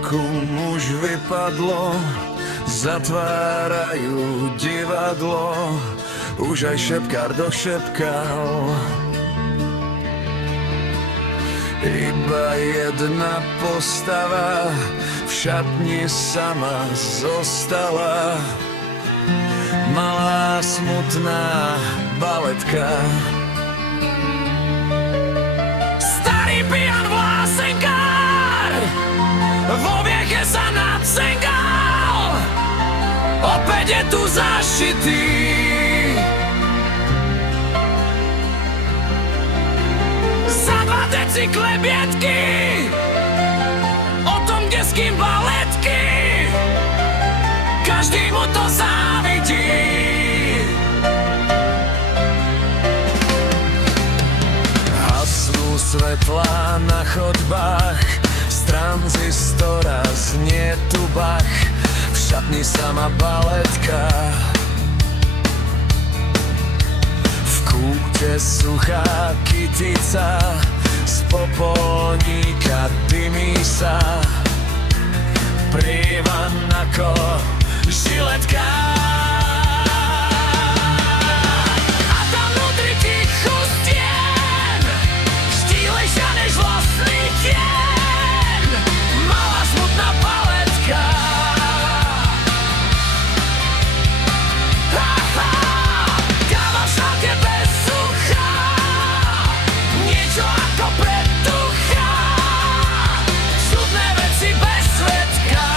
cirku už vypadlo, zatvárajú divadlo, už aj šepkár došepkal. Iba jedna postava v šatni sama zostala, malá smutná baletka. Starý pijan vlásenkár vo vieche sa nadsengal, opäť je tu zašitý. Za 2 deci klebietky o tom, kde s kým baletky, každý mu to závidí. Hasnú svetlá na chodbách, z tranzistora znie tu bach, v šatni sama baletka. V kúte suchá kytica, z popolníka dymí sa, prievan ako žiletka. A tam vnútri ticho stien, štílejšia než vlastný tieň, malá smutná baletka. Káva v šate bez sucha, niečo ako pretucha, čudné veci bez svetka.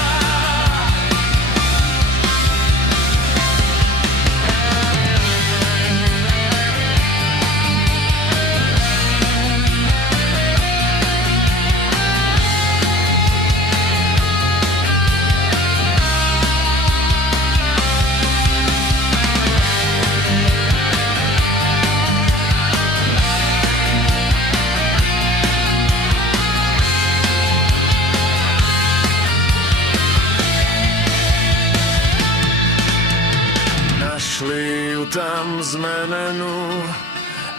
Našli ju tam zmenenú,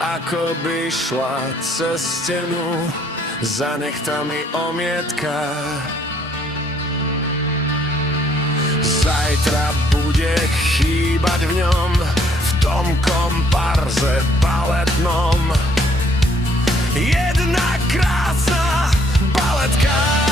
ako by šla cez stenu, za nechtami omietka. Zajtra bude chýbať v ňom, v tom komparze baletnom, jedna krásna baletka.